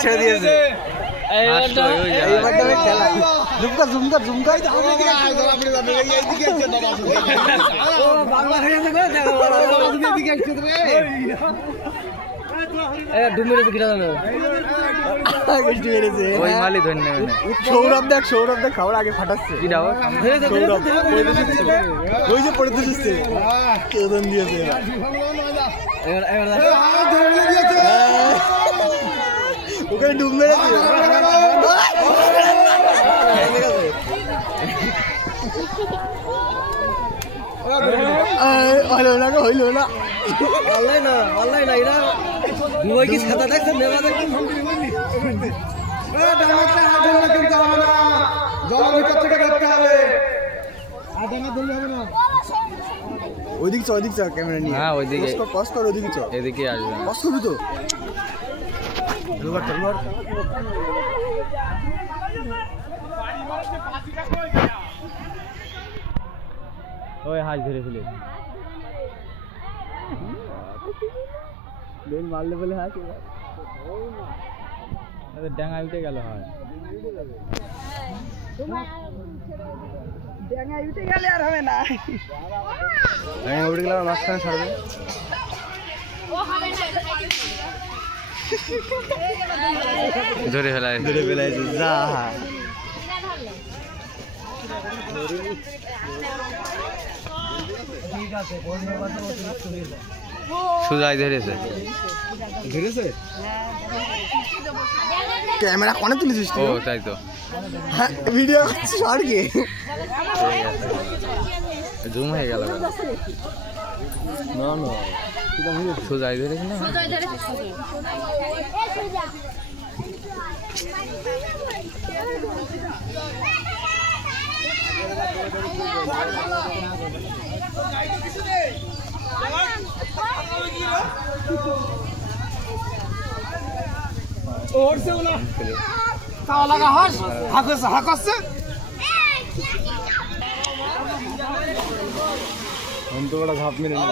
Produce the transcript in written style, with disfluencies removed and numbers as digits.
ছেড়ে দিয়েছে সৌরভ দেখ খাবার আগে ফাটাচ্ছে ওই যে পড়ে দিচ্ছে কেদন দিয়েছে ওখানে ডুব মেরেছে হইল না কি ছাতা দেখছেন ওইদিকে চ ক্যামেরা নিয়ে হ্যাঁ ওইদিকে পজ কর ওইদিকে চ এদিকে আসবে পজ করবি তো ওই হাত ধরে ফেলে বেল মারলে বলে হাত ডাঙা উঠে গেল হয় ডাঙা উঠে গেলে আর হবে না ডাঙা উঠে গেলে মাঝখানে ছাড়বে ধরে ফেলাইছে যা সুজাই ধরেছে ক্যামেরা কোনে তুলেছিস ও তাই তো ভিডিও করছিস আর কি জুম হয়ে গেল না সুজাই ধরেছে না और से बोला काला का हस हाकस हम तो बड़ा घाप में नहीं